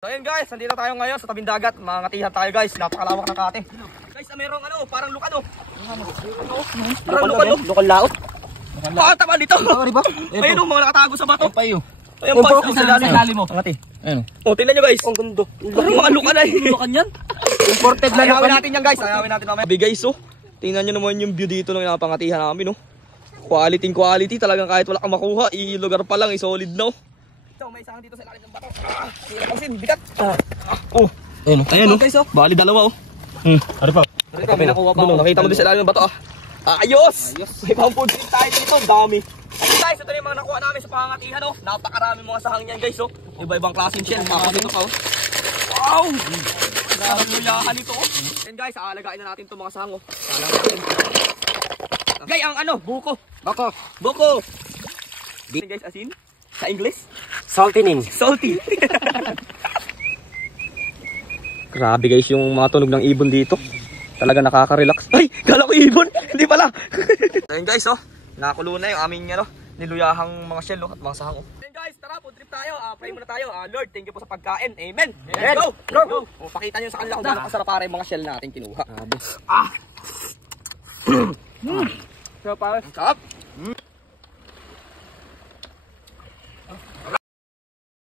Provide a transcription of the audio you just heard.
So ayun guys, nandito tayo ngayon sa tabing dagat. Mangatihan tayo guys, napakalawak ng kate. Guys, merong parang lukad oh. Parang lukad oh. Lukad laot. Tama dito. Ayun oh, mga nakatago sa bato. Ayun boss, sa lalim mo. Angati. Ayun. Oh, tingnan nyo guys. Ang ganda. Parang mga lukad ay. Lukan yan. Imported na Ayawin natin yan guys. Ayawin natin mamaya. Guys oh, tingnan nyo naman yung view dito ng napangatihan namin oh. Quality talagang kahit wala kang makuha, lugar pa lang, solid no. So may isang dito sa ilalim ng bato. Kasi bigat. Oh. Ayun oh. Guys oh. Bali dalawa oh. Ano pa? May nakuha pa. Nakita mo din sa ilalim ng bato ah. Ayos! May pang-food trip tayo dito, dami. Ayun guys, ito na yung mga nakuha namin sa pangangatihan oh. Napakarami mga sahang yan guys oh. Iba-ibang klaseng shell. Dito pa oh. Wow! Nakaluyahan ito oh. And guys, aalagaan na natin itong mga sahang oh. Guys, ang buko. Buko. Guys, asin? Sa English? Saltining. Salty. Grabe guys yung mga tunog ng ibon dito. Talaga nakaka-relax. Ay! Kala ko ibon! Hindi pala! Ayun guys oh. Nakakulo na yung aming niluyahang mga shell at mga sahang oh. Ayun guys, tara food trip tayo. Pray muna tayo. Lord, thank you po sa pagkain. Amen! Let's go! Go! Pakita nyo sa kanila kung gaano kasarap para yung mga shell natin kinuha. Sarap.